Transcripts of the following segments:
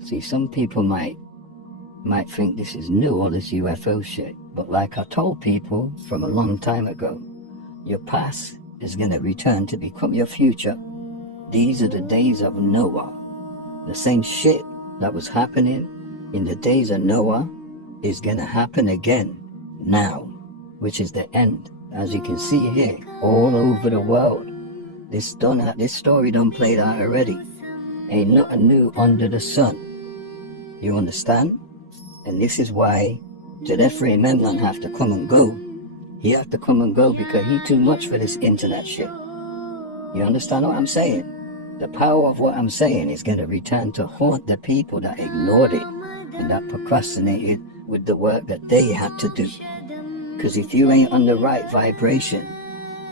See, some people might think this is new, all this UFO shit, but like I told people from a long time ago, your past is going to return to become your future. These are the days of Noah. The same shit that was happening in the days of Noah is going to happen again now, which is the end. As you can see here, all over the world, this story done played out already. Ain't nothing new under the sun. You understand? And this is why Jeffrey Memnon have to come and go. He have to come and go because he too much for this internet shit. You understand what I'm saying? The power of what I'm saying is going to return to haunt the people that ignored it and that procrastinated with the work that they had to do. Because if you ain't on the right vibration,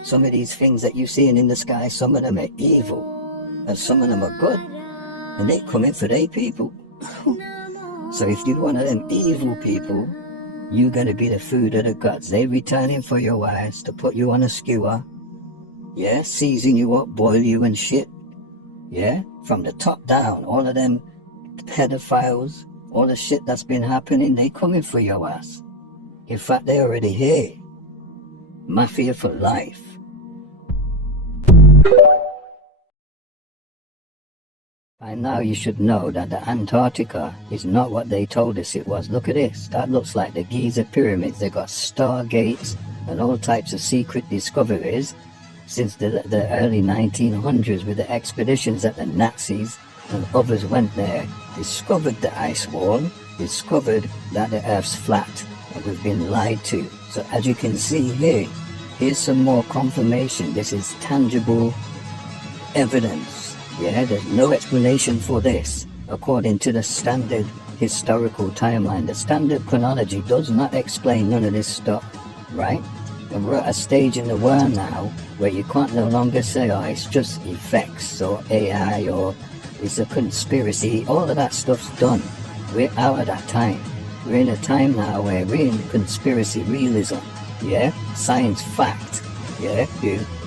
some of these things that you're seeing in the sky, some of them are evil, and some of them are good, and they come in for their people. So if you're one of them evil people, you're going to be the food of the gods. They returning for your eyes to put you on a skewer, yeah, season you up, boil you and shit, yeah, from the top down. All of them pedophiles, all the shit that's been happening, they coming for your ass. In fact, they already here. Mafia for life. By now you should know that the Antarctica is not what they told us it was. Look at this. That looks like the Giza pyramids. They got stargates and all types of secret discoveries since the early 1900s with the expeditions that the Nazis and others went there, discovered the ice wall, discovered that the Earth's flat. We've been lied to. So as you can see here, here's some more confirmation. This is tangible evidence. Yeah, there's no explanation for this according to the standard historical timeline. The standard chronology does not explain none of this stuff, right? And we're at a stage in the world now where you can't no longer say, oh, it's just effects or AI or it's a conspiracy. All of that stuff's done. We're out of that time. We're in a time now where we're in conspiracy realism, yeah? Science fact, yeah?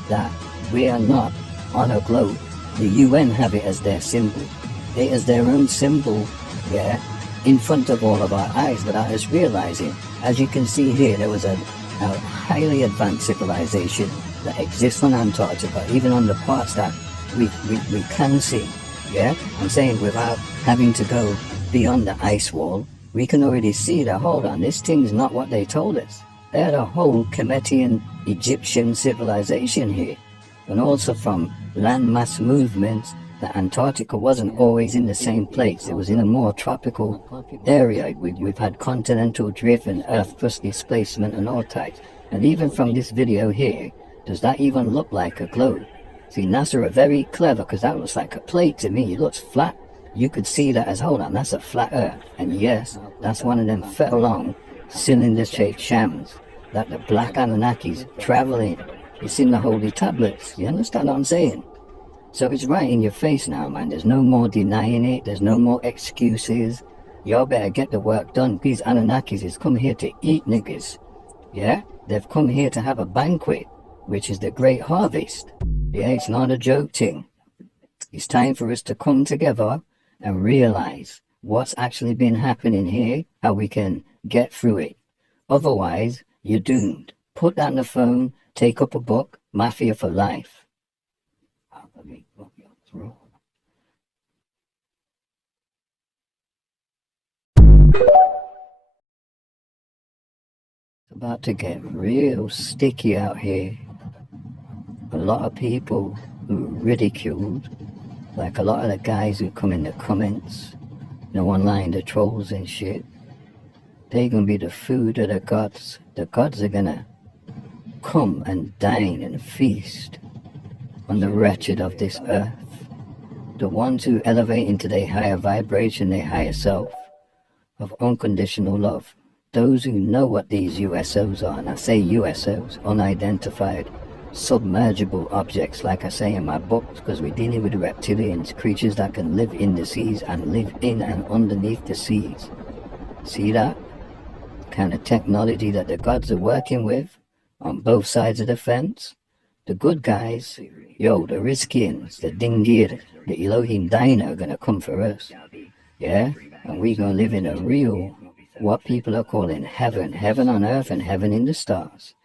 That we are not on a globe. The UN have it as their symbol. It is their own symbol, yeah? In front of all of our eyes without us realizing. As you can see here, there was a highly advanced civilization that exists on Antarctica, even on the parts that we can see, yeah? I'm saying without having to go beyond the ice wall, we can already see that, hold on, this thing's not what they told us. They had a whole Kemetian Egyptian civilization here. And also from landmass movements, that Antarctica wasn't always in the same place. It was in a more tropical area. We've had continental drift and earth crust displacement and all types. And even from this video here, does that even look like a globe? See, NASA are very clever because that looks like a plate to me. It looks flat. You could see that as, hold on, that's a flat earth. And yes, that's one of them fell-long cylinder-shaped shams that the black Anunnakis travel in. It's in the holy tablets. You understand what I'm saying? So it's right in your face now, man. There's no more denying it. There's no more excuses. Y'all better get the work done. These Anunnakis is come here to eat niggas. Yeah? They've come here to have a banquet, which is the great harvest. Yeah, it's not a joke thing. It's time for us to come together and realize what's actually been happening here, how we can get through it. Otherwise, you're doomed. Put down the phone, take up a book, Mafia for life. It's about to get real sticky out here. A lot of people who are ridiculed, like a lot of the guys who come in the comments, you know, online, the trolls and shit, they're gonna be the food of the gods. The gods are gonna come and dine and feast on the wretched of this earth. The ones who elevate into their higher vibration, their higher self, of unconditional love. Those who know what these USOs are, and I say USOs, unidentified, submergible objects, like I say in my books, because we're dealing with reptilians, creatures that can live in the seas and live in and underneath the seas. See that? Kind of technology that the gods are working with on both sides of the fence. The good guys, yo, the Riskians, the Dingir, the Elohim Dina are gonna come for us. Yeah? And we gonna live in a real, what people are calling heaven. Heaven on earth and heaven in the stars.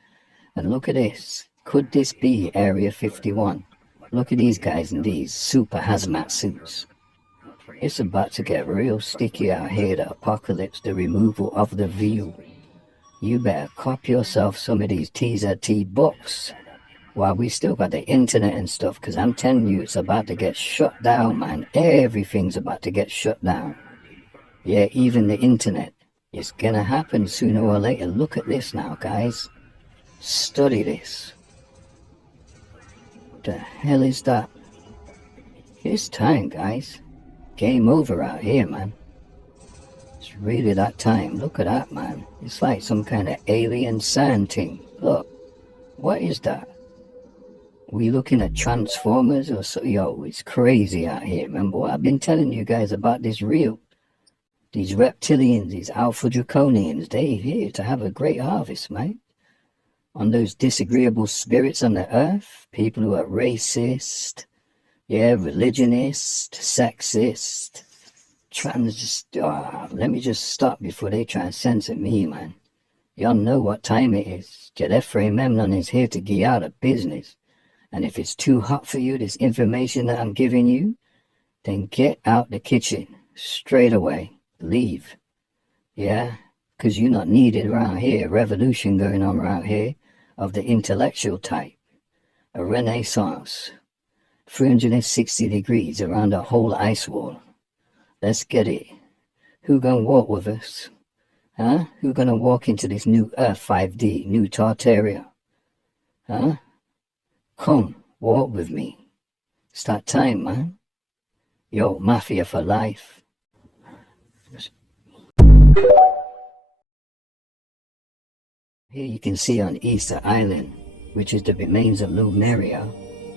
And look at this. Could this be Area 51? Look at these guys in these super hazmat suits. It's about to get real sticky out here, the apocalypse, the removal of the veil. You better cop yourself some of these TZT books while we still got the internet and stuff, because I'm telling you, it's about to get shut down, man. Everything's about to get shut down. Yeah, even the internet. It's gonna happen sooner or later. Look at this now, guys. Study this. What the hell is that? It's time, guys. Game over out here, man. It's really that time. Look at that, man. It's like some kind of alien sand thing. Look. What is that? We looking at Transformers or so? Yo, it's crazy out here. Remember what I've been telling you guys about this real? These reptilians, these alpha draconians, they're here to have a great harvest, man. On those disagreeable spirits on the earth, people who are racist, yeah, religionist, sexist, let me just stop before they try and censor me, man. Y'all know what time it is. Jedefre Memnon is here to get out of business. And if it's too hot for you, this information that I'm giving you, then get out the kitchen straight away. Leave. Yeah? Because you're not needed around here. Revolution going on around here of the intellectual type. A renaissance. 360 degrees around the whole ice wall. Let's get it. Who gonna walk with us? Huh? Who gonna walk into this new Earth 5D, new Tartaria? Huh? Come, walk with me. It's that time, man. Yo, Mafia for life. Here you can see on Easter Island, which is the remains of Lumeria,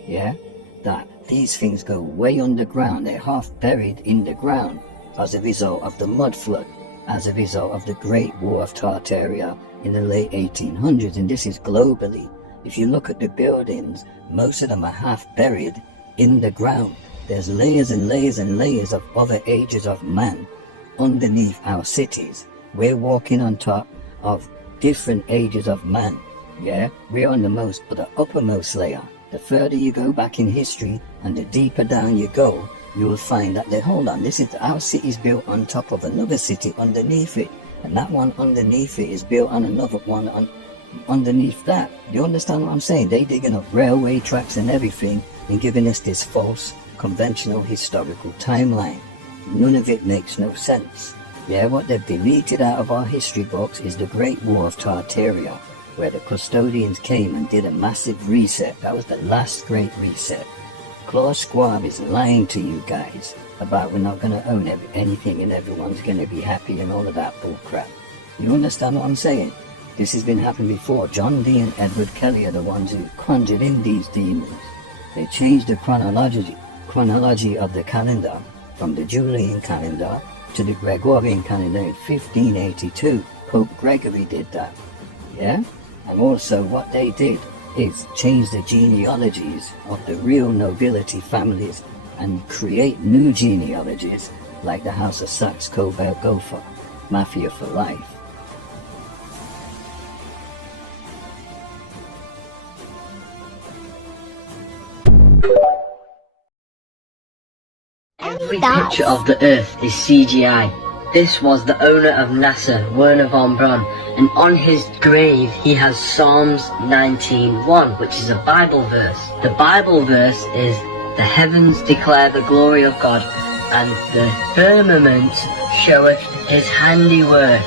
yeah, that these things go way underground. They're half buried in the ground as a result of the mud flood, as a result of the Great War of Tartaria in the late 1800s, and this is globally. If you look at the buildings, most of them are half buried in the ground. There's layers and layers and layers of other ages of man underneath our cities. We're walking on top of different ages of man. Yeah, we're on the uppermost layer. The further you go back in history and the deeper down you go, you will find that our city's built on top of another city underneath it, and that one underneath it is built on another one underneath that. You understand what I'm saying? They digging up railway tracks and everything and giving us this false conventional historical timeline. None of it makes no sense. Yeah, what they've deleted out of our history books is the Great War of Tartaria, where the custodians came and did a massive reset. That was the last great reset. Klaus Schwab is lying to you guys about we're not going to own anything and everyone's going to be happy and all of that bullcrap. You understand what I'm saying? This has been happening before. John Dee and Edward Kelly are the ones who conjured in these demons. They changed the chronology of the calendar from the Julian calendar to the Gregorian calendar in 1582. Pope Gregory did that. Yeah? And also what they did is change the genealogies of the real nobility and create new genealogies like the House of Saxe-Coburg-Gotha, Mafia for life. Every picture of the Earth is CGI. This was the owner of NASA, Werner von Braun, and on his grave he has Psalms 19:1, which is a Bible verse. The Bible verse is, "The heavens declare the glory of God, and the firmament showeth his handiwork."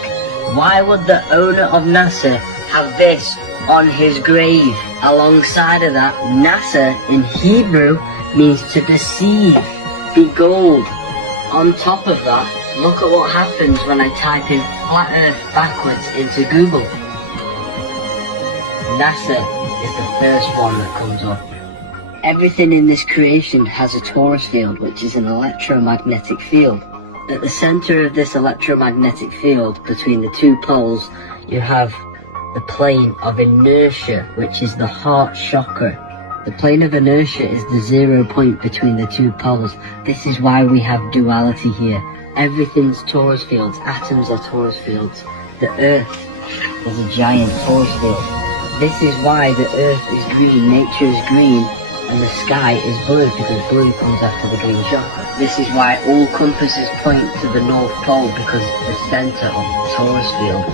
Why would the owner of NASA have this on his grave? Alongside of that, NASA in Hebrew means to deceive, be gold. On top of that, look at what happens when I type in flat earth backwards into Google. NASA is the first one that comes up. Everything in this creation has a torus field, which is an electromagnetic field. At the center of this electromagnetic field, between the two poles, you have the plane of inertia, which is the heart chakra. The plane of inertia is the 0 point between the two poles. This is why we have duality here. Everything's torus fields. Atoms are torus fields. The Earth is a giant torus field. This is why the Earth is green, nature is green, and the sky is blue, because blue comes after the green chocolate. This is why all compasses point to the North Pole, because the center of the torus field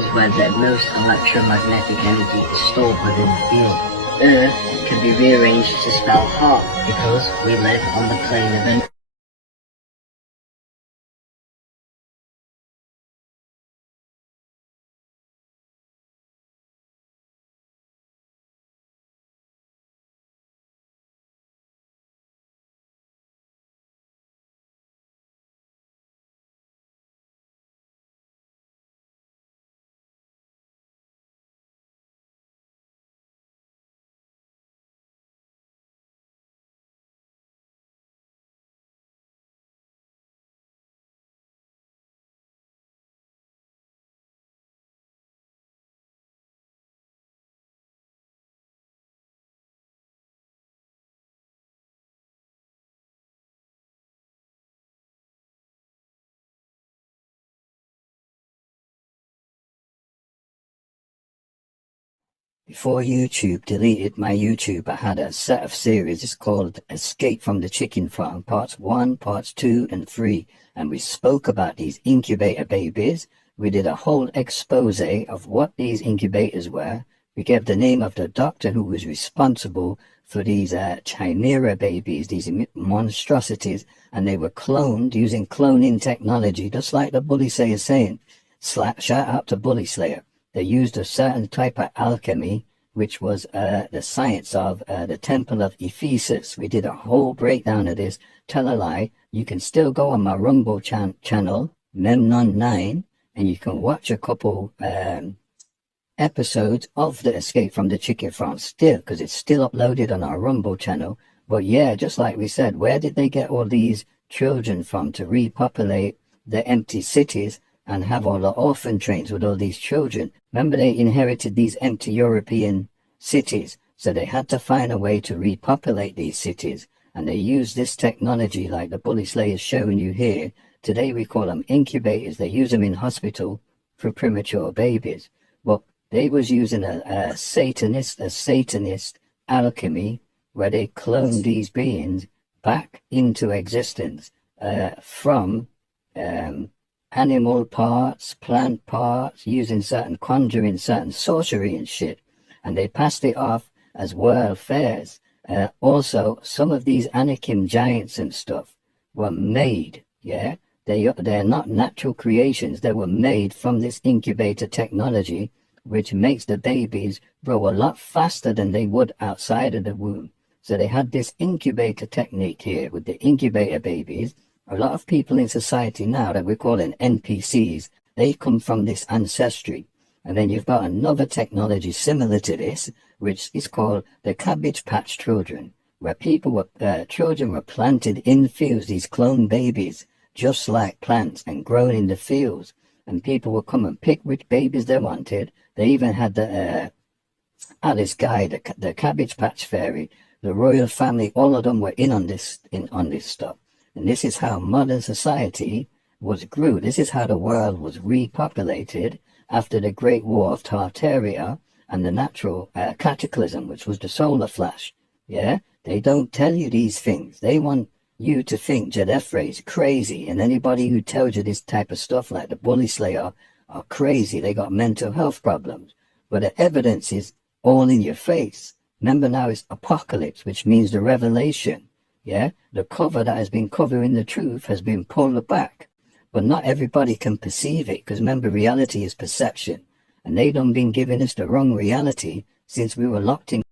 is where the most electromagnetic energy is stored within the field. Earth can be rearranged to spell heart, because we live on the plane of an Before YouTube deleted my YouTube, I had a set of series. It's called Escape from the Chicken Farm, parts 1, parts 2, and 3. And we spoke about these incubator babies. We did a whole expose of what these incubators were. We gave the name of the doctor who was responsible for these chimera babies, these monstrosities, and they were cloned using cloning technology, just like the Bully Slayer is saying. Shout out to Bully Slayer. They used a certain type of alchemy, which was the science of the Temple of Ephesus. We did a whole breakdown of this. Tell a lie. You can still go on my Rumble channel, Memnon9, and you can watch a couple episodes of the Escape from the Chicken Farm still, because it's still uploaded on our Rumble channel. But yeah, just like we said, where did they get all these children from to repopulate the empty cities and have all the orphan trains with all these children? Remember, they inherited these empty European cities, so they had to find a way to repopulate these cities, and they used this technology like the Bully Slayer is showing you here. Today we call them incubators. They use them in hospital for premature babies. But they was using a satanist alchemy, where they cloned these beings back into existence from animal parts, plant parts, using certain conjuring, certain sorcery and shit. And they passed it off as world fairs. Also, some of these Anakim giants and stuff were made, yeah? They're not natural creations. They were made from this incubator technology, which makes the babies grow a lot faster than they would outside of the womb. So they had this incubator technique here with the incubator babies. A lot of people in society now that we're calling NPCs, they come from this ancestry. And then you've got another technology similar to this, which is called the Cabbage Patch Children, where children were planted in fields, these clone babies, just like plants, and grown in the fields. And people would come and pick which babies they wanted. They even had the Alice Guy, the Cabbage Patch Fairy, the royal family. All of them were in on this stuff. And this is how modern society grew. This is how the world was repopulated after the Great War of Tartaria and the natural cataclysm, which was the solar flash. Yeah, they don't tell you these things. They want you to think Jedefre is crazy, and anybody who tells you this type of stuff, like the Bully Slayer, are crazy. They got mental health problems. But the evidence is all in your face. Remember now, it's apocalypse, which means the revelation. Yeah, the cover that has been covering the truth has been pulled back. But not everybody can perceive it, because remember, reality is perception. And they done been giving us the wrong reality since we were locked in.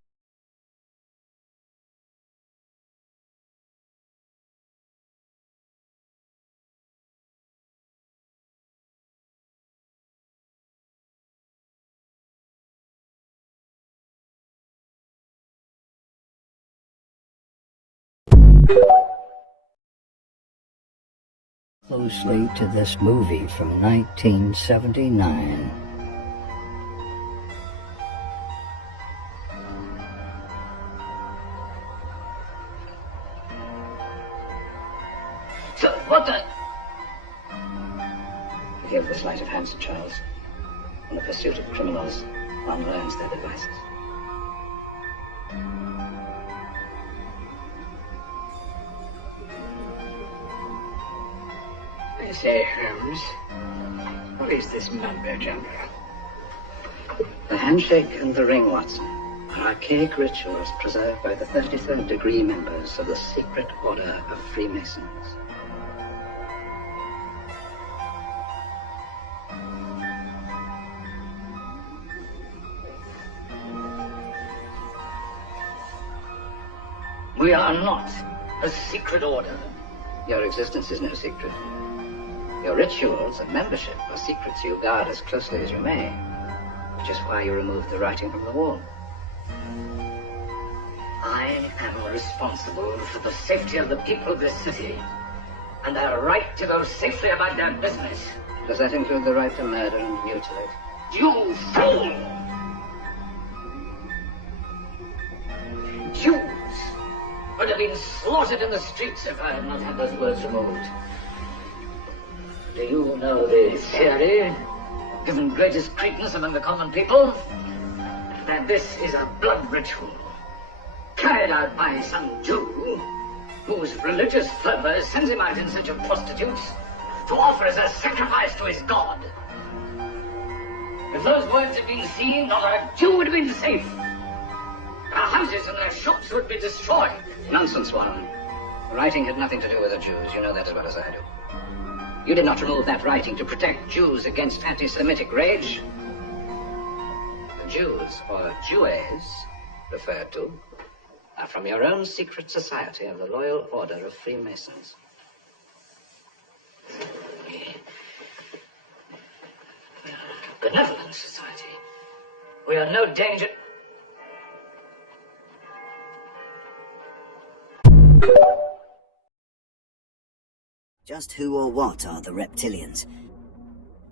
Closely to this movie from 1979. So, what the? Give the sleight of hand, Sir Charles. In the pursuit of criminals, one learns their devices. I say, Holmes, what is this mumbo-jumbo? The handshake and the ring, Watson, are archaic rituals preserved by the 33rd degree members of the secret order of Freemasons. We are not a secret order. Your existence is no secret. Your rituals and membership are secrets you guard as closely as you may, which is why you removed the writing from the wall. I am responsible for the safety of the people of this city and their right to go safely about their business. Does that include the right to murder and mutilate? You fool! Jews would have been slaughtered in the streets if I had not had those words removed. Do you know the theory, given greatest credence among the common people, that this is a blood ritual carried out by some Jew whose religious fervor sends him out in search of prostitutes to offer as a sacrifice to his god? If those words had been seen, not a Jew would have been safe. Their houses and their shops would be destroyed. Nonsense, Warren. The writing had nothing to do with the Jews. You know that as well as I do. You did not remove that writing to protect Jews against anti-Semitic rage. The Jews, or Jewes, referred to, are from your own secret society of the Loyal Order of Freemasons. Benevolent society. We are no danger. Just who or what are the reptilians?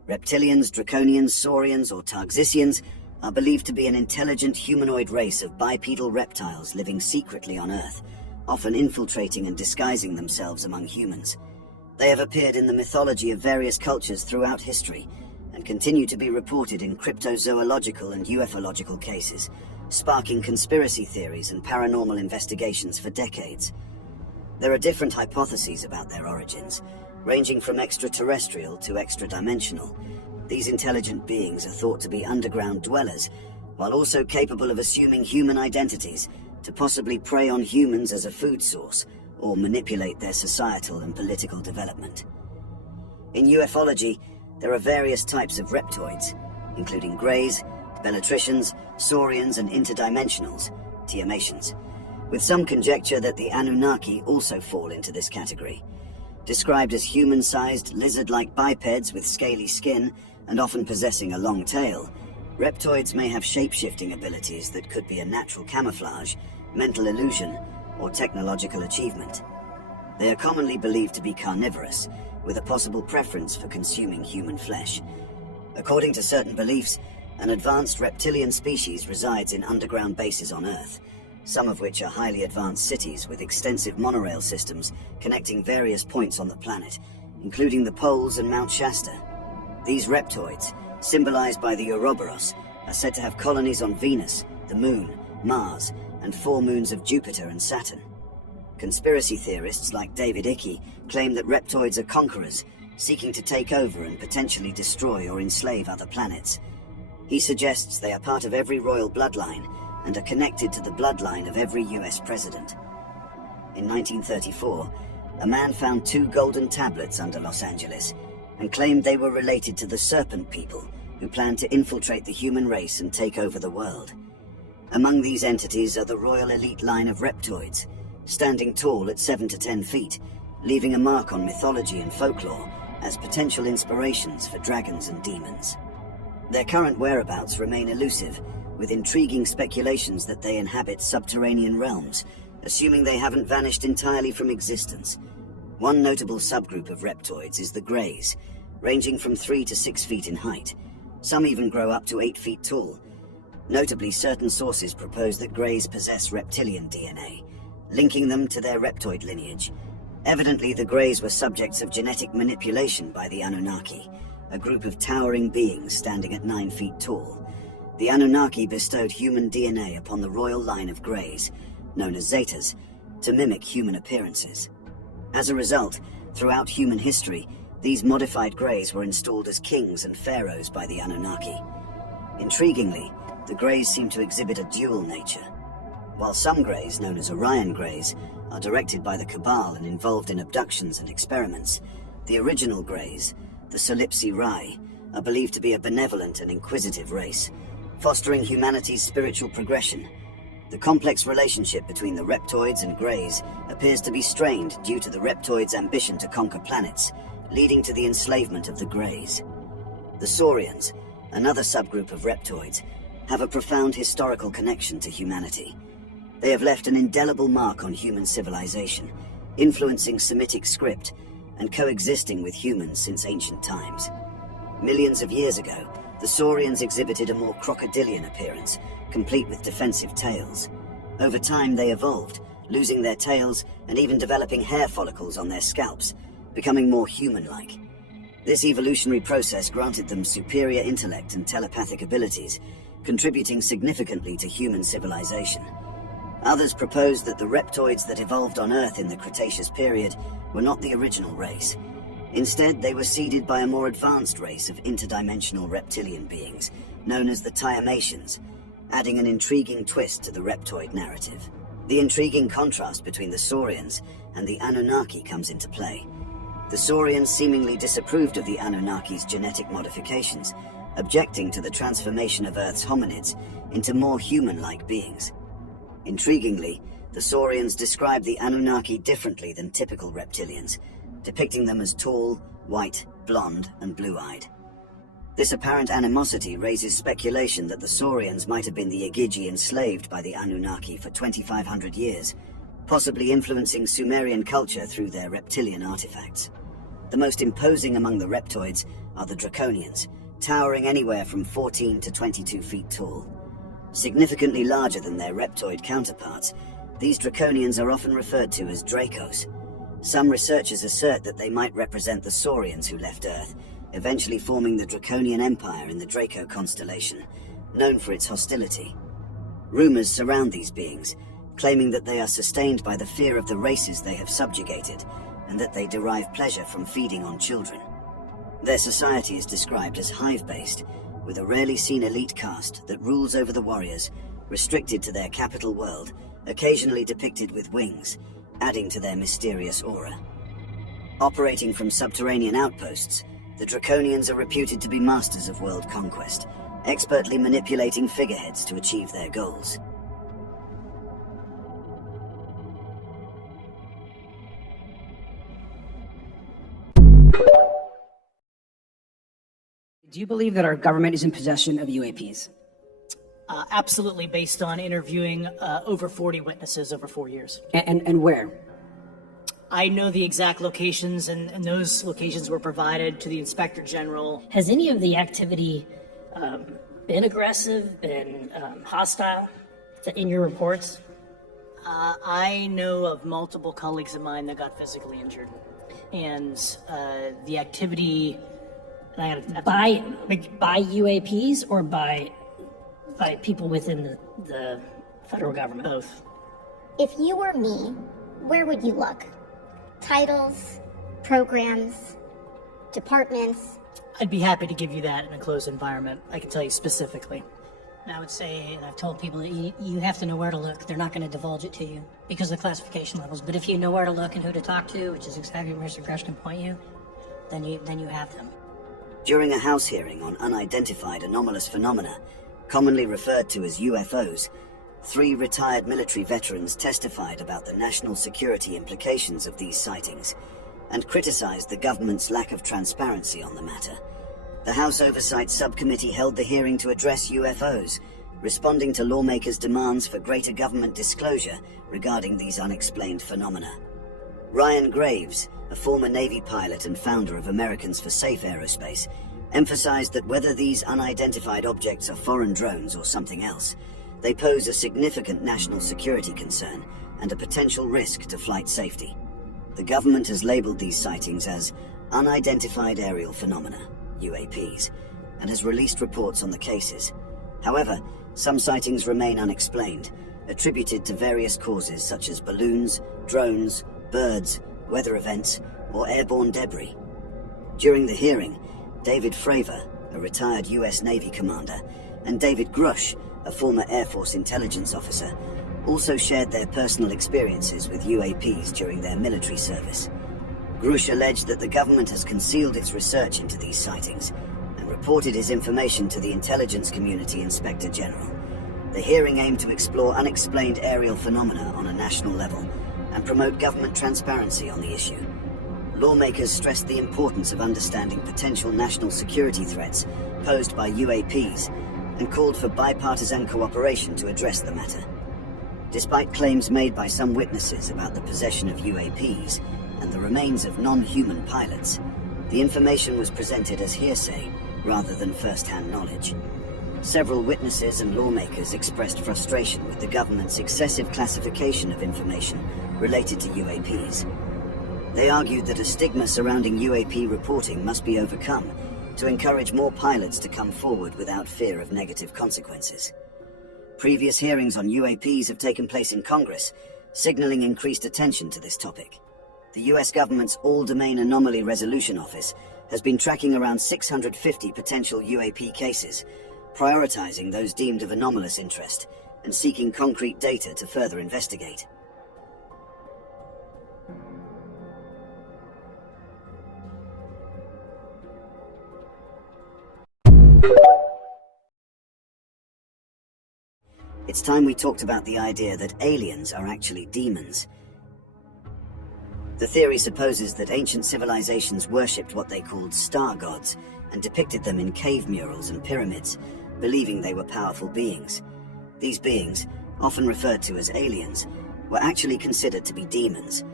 Reptilians, draconians, saurians, or tarxicians are believed to be an intelligent humanoid race of bipedal reptiles living secretly on Earth, often infiltrating and disguising themselves among humans. They have appeared in the mythology of various cultures throughout history and continue to be reported in cryptozoological and ufological cases, sparking conspiracy theories and paranormal investigations for decades. There are different hypotheses about their origins, ranging from extraterrestrial to extra-dimensional. These intelligent beings are thought to be underground dwellers, while also capable of assuming human identities to possibly prey on humans as a food source or manipulate their societal and political development. In ufology, there are various types of reptoids, including greys, bellatricians, saurians, and interdimensionals, Tiamatians, with some conjecture that the Anunnaki also fall into this category. Described as human-sized, lizard-like bipeds with scaly skin and often possessing a long tail, reptoids may have shape-shifting abilities that could be a natural camouflage, mental illusion, or technological achievement. They are commonly believed to be carnivorous, with a possible preference for consuming human flesh. According to certain beliefs, an advanced reptilian species resides in underground bases on Earth, some of which are highly advanced cities with extensive monorail systems connecting various points on the planet, including the poles and Mount Shasta. These reptoids, symbolized by the Ouroboros, are said to have colonies on Venus, the Moon, Mars, and 4 moons of Jupiter and Saturn. Conspiracy theorists like David Icke claim that reptoids are conquerors, seeking to take over and potentially destroy or enslave other planets. He suggests they are part of every royal bloodline and are connected to the bloodline of every US president. In 1934, a man found 2 golden tablets under Los Angeles and claimed they were related to the Serpent People, who planned to infiltrate the human race and take over the world. Among these entities are the royal elite line of reptoids, standing tall at 7 to 10 feet, leaving a mark on mythology and folklore as potential inspirations for dragons and demons. Their current whereabouts remain elusive, with intriguing speculations that they inhabit subterranean realms, assuming they haven't vanished entirely from existence. One notable subgroup of reptoids is the Greys, ranging from 3 to 6 feet in height. Some even grow up to 8 feet tall. Notably, certain sources propose that Greys possess reptilian DNA, linking them to their reptoid lineage. Evidently, the Greys were subjects of genetic manipulation by the Anunnaki, a group of towering beings standing at 9 feet tall. The Anunnaki bestowed human DNA upon the royal line of Greys, known as Zetas, to mimic human appearances. As a result, throughout human history, these modified Greys were installed as kings and pharaohs by the Anunnaki. Intriguingly, the Greys seem to exhibit a dual nature. While some Greys, known as Orion Greys, are directed by the Cabal and involved in abductions and experiments, the original Greys, the Solipsi Rai, are believed to be a benevolent and inquisitive race, fostering humanity's spiritual progression. The complex relationship between the Reptoids and Greys appears to be strained due to the Reptoids' ambition to conquer planets, leading to the enslavement of the Greys. The Saurians, another subgroup of Reptoids, have a profound historical connection to humanity. They have left an indelible mark on human civilization, influencing Semitic script and coexisting with humans since ancient times. Millions of years ago, the Saurians exhibited a more crocodilian appearance, complete with defensive tails. Over time, they evolved, losing their tails and even developing hair follicles on their scalps, becoming more human-like. This evolutionary process granted them superior intellect and telepathic abilities, contributing significantly to human civilization. Others propose that the reptoids that evolved on Earth in the Cretaceous period were not the original race. Instead, they were seeded by a more advanced race of interdimensional reptilian beings, known as the Tiamatians, adding an intriguing twist to the reptoid narrative. The intriguing contrast between the Saurians and the Anunnaki comes into play. The Saurians seemingly disapproved of the Anunnaki's genetic modifications, objecting to the transformation of Earth's hominids into more human-like beings. Intriguingly, the Saurians describe the Anunnaki differently than typical reptilians, depicting them as tall, white, blonde, and blue-eyed. This apparent animosity raises speculation that the Saurians might have been the Igigi enslaved by the Anunnaki for 2,500 years, possibly influencing Sumerian culture through their reptilian artifacts. The most imposing among the reptoids are the Draconians, towering anywhere from 14 to 22 feet tall. Significantly larger than their reptoid counterparts, these Draconians are often referred to as Dracos. Some researchers assert that they might represent the Saurians who left Earth, eventually forming the Draconian Empire in the Draco constellation, known for its hostility. Rumors surround these beings, claiming that they are sustained by the fear of the races they have subjugated, and that they derive pleasure from feeding on children. Their society is described as hive-based, with a rarely seen elite caste that rules over the warriors, restricted to their capital world, occasionally depicted with wings, adding to their mysterious aura. Operating from subterranean outposts, the Draconians are reputed to be masters of world conquest, expertly manipulating figureheads to achieve their goals. Do you believe that our government is in possession of UAPs? Absolutely, based on interviewing over 40 witnesses over 4 years. And where? I know the exact locations, and those locations were provided to the Inspector General. Has any of the activity been aggressive, been hostile in your reports? I know of multiple colleagues of mine that got physically injured. And the activity... By UAPs or by people within the federal government? Both. If you were me, where would you look? Titles, programs, departments? I'd be happy to give you that in a closed environment. I can tell you specifically. And I would say, and I've told people that you have to know where to look. They're not going to divulge it to you because of the classification levels. But if you know where to look and who to talk to, which is exactly where Mr. Grush can point you, then you have them. During a House hearing on unidentified anomalous phenomena, commonly referred to as UFOs, 3 retired military veterans testified about the national security implications of these sightings and criticized the government's lack of transparency on the matter. The House Oversight Subcommittee held the hearing to address UFOs, responding to lawmakers' demands for greater government disclosure regarding these unexplained phenomena. Ryan Graves, a former Navy pilot and founder of Americans for Safe Aerospace, emphasized that whether these unidentified objects are foreign drones or something else, they pose a significant national security concern and a potential risk to flight safety. The government has labeled these sightings as unidentified aerial phenomena. UAPs, and has released reports on the cases. However, some sightings remain unexplained, attributed to various causes such as balloons, drones, birds, weather events, or airborne debris. During the hearing, David Fravor, a retired US Navy commander, and David Grush, a former Air Force intelligence officer, also shared their personal experiences with UAPs during their military service. Grush alleged that the government has concealed its research into these sightings and reported his information to the Intelligence Community Inspector General. The hearing aimed to explore unexplained aerial phenomena on a national level and promote government transparency on the issue. Lawmakers stressed the importance of understanding potential national security threats posed by UAPs and called for bipartisan cooperation to address the matter. Despite claims made by some witnesses about the possession of UAPs and the remains of non-human pilots, the information was presented as hearsay rather than first-hand knowledge. Several witnesses and lawmakers expressed frustration with the government's excessive classification of information related to UAPs. They argued that a stigma surrounding UAP reporting must be overcome to encourage more pilots to come forward without fear of negative consequences. Previous hearings on UAPs have taken place in Congress, signaling increased attention to this topic. The US government's All-Domain Anomaly Resolution Office has been tracking around 650 potential UAP cases, prioritizing those deemed of anomalous interest and seeking concrete data to further investigate. It's time we talked about the idea that aliens are actually demons. The theory supposes that ancient civilizations worshipped what they called star gods and depicted them in cave murals and pyramids, believing they were powerful beings. These beings, often referred to as aliens, were actually considered to be demons.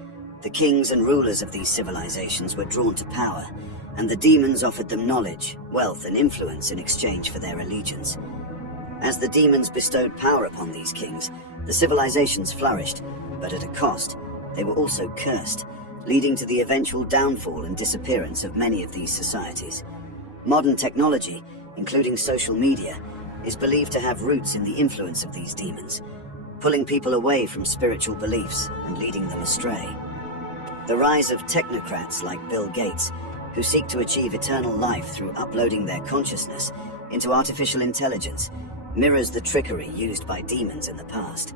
The kings and rulers of these civilizations were drawn to power, and the demons offered them knowledge, wealth, and influence in exchange for their allegiance. As the demons bestowed power upon these kings, the civilizations flourished, but at a cost. They were also cursed, leading to the eventual downfall and disappearance of many of these societies. Modern technology, including social media, is believed to have roots in the influence of these demons, pulling people away from spiritual beliefs and leading them astray. The rise of technocrats like Bill Gates, who seek to achieve eternal life through uploading their consciousness into artificial intelligence, mirrors the trickery used by demons in the past.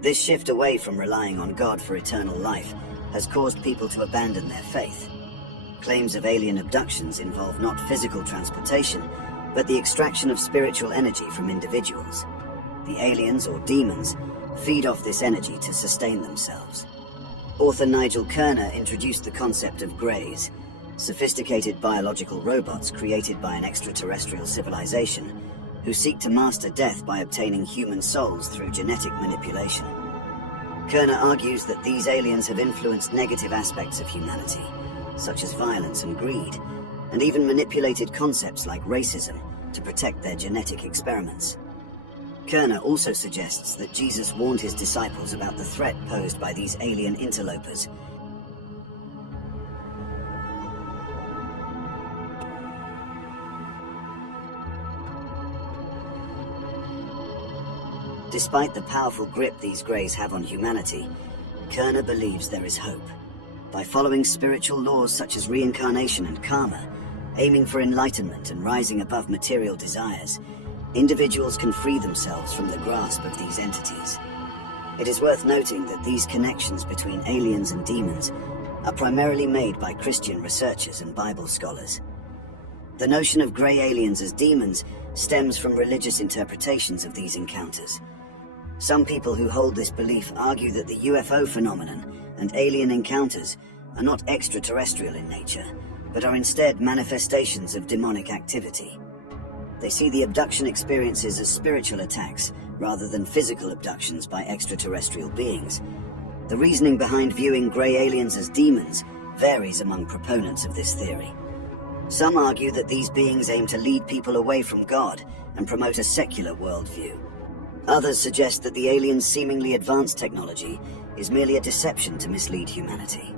This shift away from relying on God for eternal life has caused people to abandon their faith. Claims of alien abductions involve not physical transportation, but the extraction of spiritual energy from individuals. The aliens, or demons, feed off this energy to sustain themselves. Author Nigel Kerner introduced the concept of greys, sophisticated biological robots created by an extraterrestrial civilization who seek to master death by obtaining human souls through genetic manipulation. Kerner argues that these aliens have influenced negative aspects of humanity, such as violence and greed, and even manipulated concepts like racism to protect their genetic experiments. Kerner also suggests that Jesus warned his disciples about the threat posed by these alien interlopers. Despite the powerful grip these greys have on humanity, Kerner believes there is hope. By following spiritual laws such as reincarnation and karma, aiming for enlightenment and rising above material desires, individuals can free themselves from the grasp of these entities. It is worth noting that these connections between aliens and demons are primarily made by Christian researchers and Bible scholars. The notion of grey aliens as demons stems from religious interpretations of these encounters. Some people who hold this belief argue that the UFO phenomenon and alien encounters are not extraterrestrial in nature, but are instead manifestations of demonic activity. They see the abduction experiences as spiritual attacks rather than physical abductions by extraterrestrial beings. The reasoning behind viewing grey aliens as demons varies among proponents of this theory. Some argue that these beings aim to lead people away from God and promote a secular worldview. Others suggest that the aliens' seemingly advanced technology is merely a deception to mislead humanity.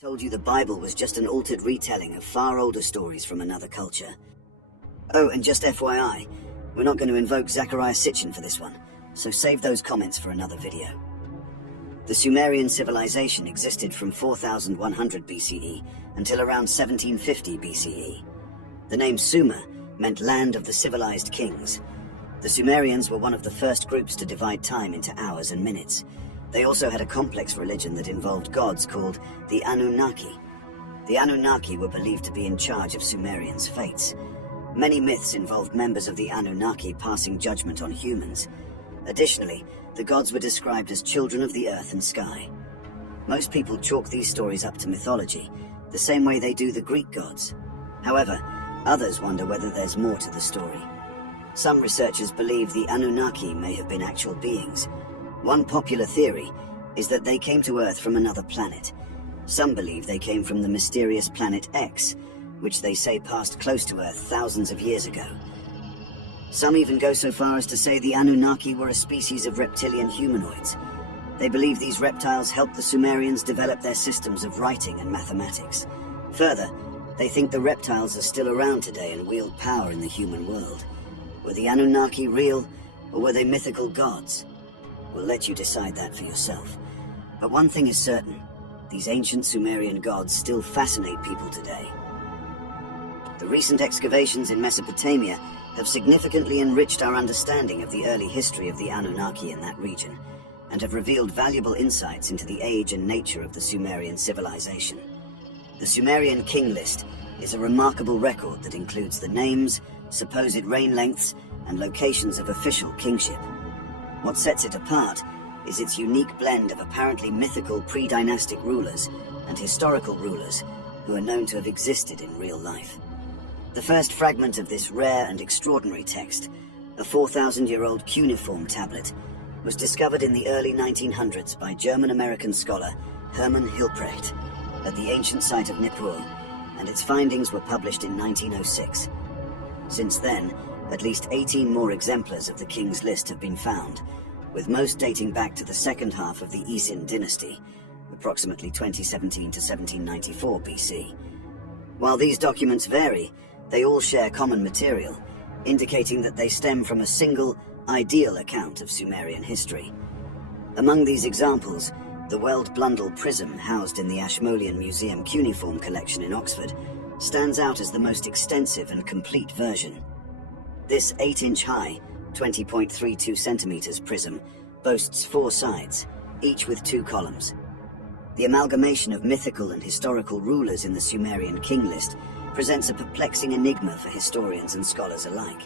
Told you the Bible was just an altered retelling of far older stories from another culture. Oh, and just FYI, we're not going to invoke Zechariah Sitchin for this one, so save those comments for another video. The Sumerian civilization existed from 4100 BCE until around 1750 BCE. The name Sumer meant land of the civilized kings. The Sumerians were one of the first groups to divide time into hours and minutes. They also had a complex religion that involved gods called the Anunnaki. The Anunnaki were believed to be in charge of Sumerians' fates. Many myths involved members of the Anunnaki passing judgment on humans. Additionally, the gods were described as children of the earth and sky. Most people chalk these stories up to mythology, the same way they do the Greek gods. However, others wonder whether there's more to the story. Some researchers believe the Anunnaki may have been actual beings. One popular theory is that they came to Earth from another planet. Some believe they came from the mysterious planet X, which they say passed close to Earth thousands of years ago. Some even go so far as to say the Anunnaki were a species of reptilian humanoids. They believe these reptiles helped the Sumerians develop their systems of writing and mathematics. Further, they think the reptiles are still around today and wield power in the human world. Were the Anunnaki real, or were they mythical gods? We'll let you decide that for yourself. But one thing is certain, these ancient Sumerian gods still fascinate people today. The recent excavations in Mesopotamia have significantly enriched our understanding of the early history of the Anunnaki in that region, and have revealed valuable insights into the age and nature of the Sumerian civilization. The Sumerian king list is a remarkable record that includes the names, supposed reign lengths, and locations of official kingship. What sets it apart is its unique blend of apparently mythical pre-dynastic rulers and historical rulers who are known to have existed in real life. The first fragment of this rare and extraordinary text, a 4,000-year-old cuneiform tablet, was discovered in the early 1900s by German-American scholar Hermann Hilprecht at the ancient site of Nippur, and its findings were published in 1906. Since then, at least 18 more exemplars of the King's List have been found, with most dating back to the second half of the Isin dynasty, approximately 2017 to 1794 BC. While these documents vary, they all share common material, indicating that they stem from a single, ideal account of Sumerian history. Among these examples, the Weld Blundell prism housed in the Ashmolean Museum cuneiform collection in Oxford stands out as the most extensive and complete version. This 8-inch high, 20.32 centimeters prism boasts 4 sides, each with 2 columns. The amalgamation of mythical and historical rulers in the Sumerian king list presents a perplexing enigma for historians and scholars alike.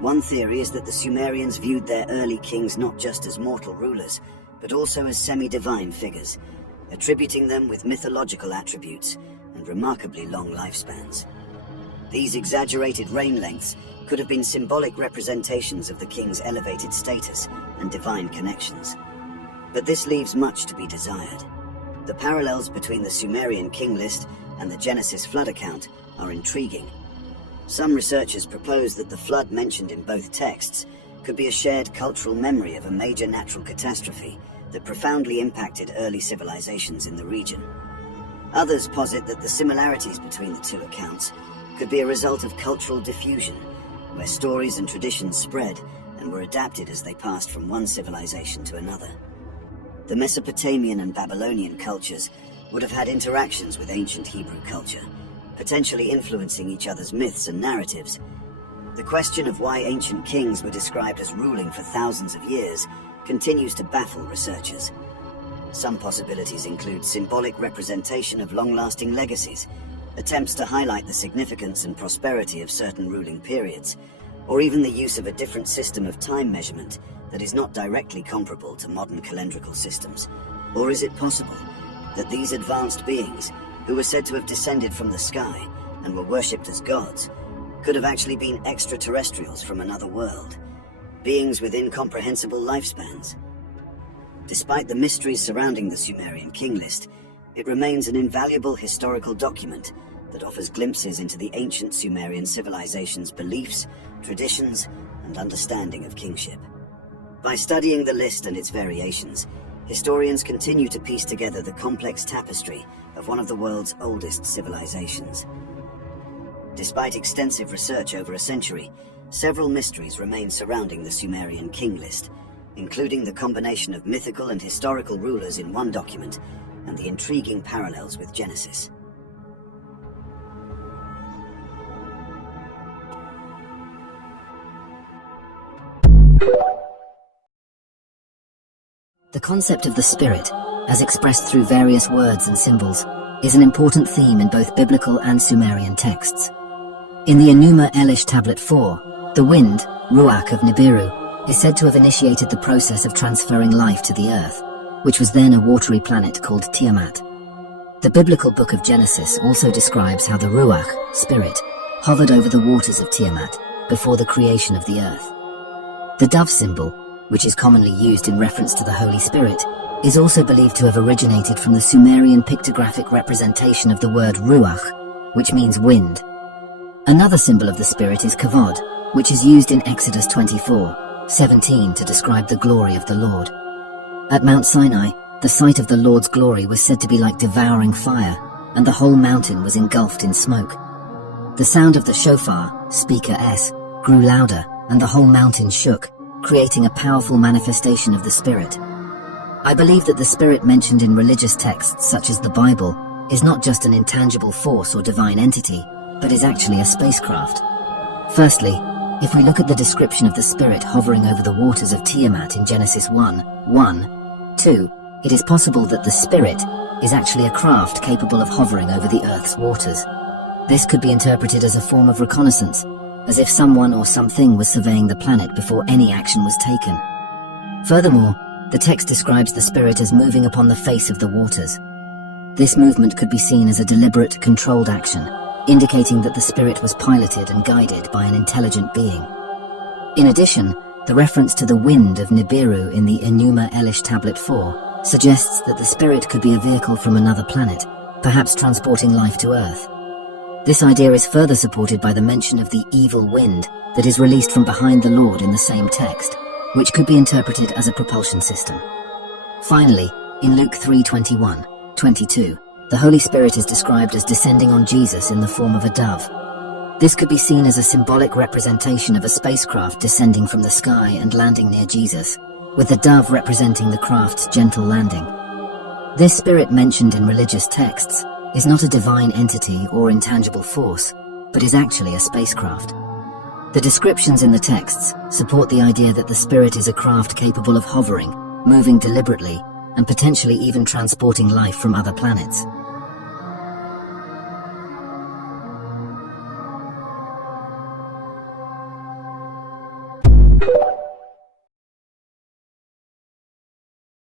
One theory is that the Sumerians viewed their early kings not just as mortal rulers, but also as semi-divine figures, attributing them with mythological attributes and remarkably long lifespans. These exaggerated reign lengths could have been symbolic representations of the king's elevated status and divine connections. But this leaves much to be desired. The parallels between the Sumerian king list and the Genesis flood account are intriguing. Some researchers propose that the flood mentioned in both texts could be a shared cultural memory of a major natural catastrophe that profoundly impacted early civilizations in the region. Others posit that the similarities between the two accounts could be a result of cultural diffusion, where stories and traditions spread and were adapted as they passed from one civilization to another. The Mesopotamian and Babylonian cultures would have had interactions with ancient Hebrew culture, potentially influencing each other's myths and narratives. The question of why ancient kings were described as ruling for thousands of years continues to baffle researchers. Some possibilities include symbolic representation of long-lasting legacies, attempts to highlight the significance and prosperity of certain ruling periods, or even the use of a different system of time measurement that is not directly comparable to modern calendrical systems. Or is it possible that these advanced beings, who were said to have descended from the sky and were worshipped as gods, could have actually been extraterrestrials from another world, beings with incomprehensible lifespans? Despite the mysteries surrounding the Sumerian king list, it remains an invaluable historical document that offers glimpses into the ancient Sumerian civilization's beliefs, traditions, and understanding of kingship. By studying the list and its variations, historians continue to piece together the complex tapestry of one of the world's oldest civilizations. Despite extensive research over a century, several mysteries remain surrounding the Sumerian king list, including the combination of mythical and historical rulers in one document and the intriguing parallels with Genesis. The concept of the spirit, as expressed through various words and symbols, is an important theme in both biblical and Sumerian texts. In the Enuma Elish Tablet 4, the wind, Ruach of Nibiru, is said to have initiated the process of transferring life to the earth, which was then a watery planet called Tiamat. The biblical book of Genesis also describes how the Ruach, spirit, hovered over the waters of Tiamat before the creation of the earth. The dove symbol, which is commonly used in reference to the Holy Spirit, is also believed to have originated from the Sumerian pictographic representation of the word Ruach, which means wind. Another symbol of the spirit is kavod, which is used in Exodus 24:17 to describe the glory of the Lord. At Mount Sinai, the sight of the Lord's glory was said to be like devouring fire, and the whole mountain was engulfed in smoke. The sound of the shofar, speaker S, grew louder, and the whole mountain shook, creating a powerful manifestation of the Spirit. I believe that the Spirit mentioned in religious texts such as the Bible is not just an intangible force or divine entity, but is actually a spacecraft. Firstly, if we look at the description of the Spirit hovering over the waters of Tiamat in Genesis 1:1-2, it is possible that the Spirit is actually a craft capable of hovering over the Earth's waters. This could be interpreted as a form of reconnaissance, as if someone or something was surveying the planet before any action was taken. Furthermore, the text describes the Spirit as moving upon the face of the waters. This movement could be seen as a deliberate, controlled action, indicating that the Spirit was piloted and guided by an intelligent being. In addition, the reference to the wind of Nibiru in the Enuma Elish Tablet 4 suggests that the Spirit could be a vehicle from another planet, perhaps transporting life to Earth. This idea is further supported by the mention of the evil wind that is released from behind the Lord in the same text, which could be interpreted as a propulsion system. Finally, in Luke 3:21-22, the Holy Spirit is described as descending on Jesus in the form of a dove. This could be seen as a symbolic representation of a spacecraft descending from the sky and landing near Jesus, with the dove representing the craft's gentle landing. This spirit mentioned in religious texts is not a divine entity or intangible force, but is actually a spacecraft. The descriptions in the texts support the idea that the spirit is a craft capable of hovering, moving deliberately, and potentially even transporting life from other planets. You